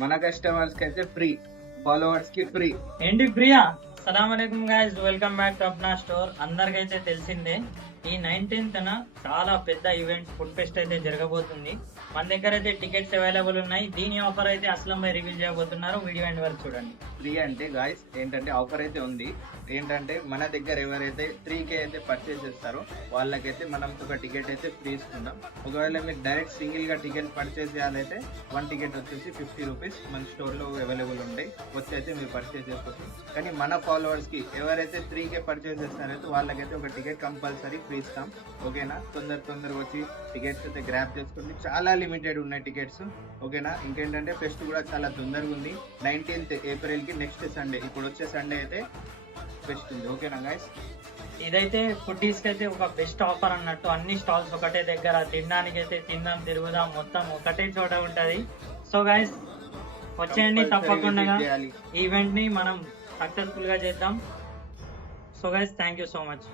మన కస్టమర్స్ కి అయితే ఫ్రీ, ఫాలోవర్స్ కి ఫ్రీ. ఏంటి ప్రియా? సలాం అలైకుం guys, welcome back to Apna store. అందరికైతే తెలిసిందే ఈ 19th చాలా పెద్ద ఈవెంట్ ఫుడ్ ఫెస్ట్ అయితే జరగబోతుంది. మన దగ్గర అయితే టికెట్స్ అవైలబుల్ ఉన్నాయి. దీని ఆఫర్ అయితే అస్లం భాయ్ రివీల్ చేయబోతున్నారు. వీడియో ఎండ్ వరకు చూడండి. ఫ్రీ అంటే గాయస్ ఏంటంటే ఆఫర్ అయితే ఉంది. ఏంటంటే మన దగ్గర ఎవరైతే 3K అయితే పర్చేస్ చేస్తారో వాళ్ళకైతే మనం ఒక టికెట్ అయితే ఫ్రీ ఇస్తున్నాం. ఒకవేళ మీరు డైరెక్ట్ సింగిల్ గా టికెట్ పర్చేస్ చేయాలైతే 1 టికెట్ వచ్చేసి 50 రూపీస్ మన స్టోర్ లో అవైలబుల్ ఉంటాయి. వచ్చి అయితే మీరు పర్చేస్ చేసుకోవచ్చు. కానీ మన ఫాలోవర్స్ కి ఎవరైతే 3K పర్చేస్ చేస్తారైతే వాళ్ళకైతే ఒక టికెట్ కంపల్సరీ ఫ్రీ ఇస్తాం. ఓకేనా? తొందరగా వచ్చి టికెట్స్ అయితే గ్రాప్ చేసుకోండి. చాలా లిమిటెడ్ ఉన్నాయి టికెట్స్. ఓకేనా? ఇంకేంటంటే ఫెస్ట్ కూడా చాలా తొందరగా ఉంది. 19th ఏప్రిల్ కి నెక్స్ట్ సండే, ఇప్పుడు వచ్చే సండే అయితే ఫెస్ట్ ఉంది. ఓకేనా గైస్? ఇదైతే ఫుడ్డీస్ కి అయితే ఒక బెస్ట్ ఆఫర్ అన్నట్టు. అన్ని స్టాల్స్ ఒకటే దగ్గర, తినడానికి అయితే తిందాం తిరుగుదాం మొత్తం ఒకటే చోట ఉంటది. సో గైస్ వచ్చేయండి తప్పకుండా. ఈవెంట్ ని మనం సక్సెస్ఫుల్ గా చేద్దాం. So guys thank you so much.